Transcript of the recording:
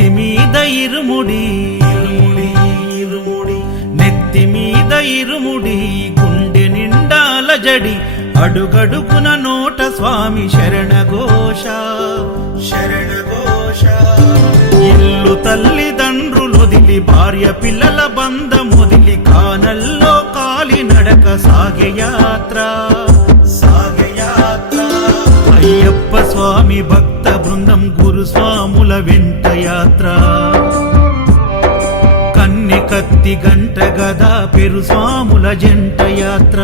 నెత్తి మీద ఇరుముడి నెత్తి మీద ఇరుముడి గుండె నిండాల జడి అడుగడుగున నోట స్వామి శరణఘోష శరణఘోష ఇల్లు తల్లిదండ్రులొదిలి భార్య పిల్లల బంధమొదిలి కానల్లో కాలి నడక సాగే యాత్ర అయ్యప్ప స్వామి భక్త బృందం గురుస్వాముల వెంట యాత్ర కన్నె కత్తి గంట గదా పెరు స్వాముల జంట యాత్ర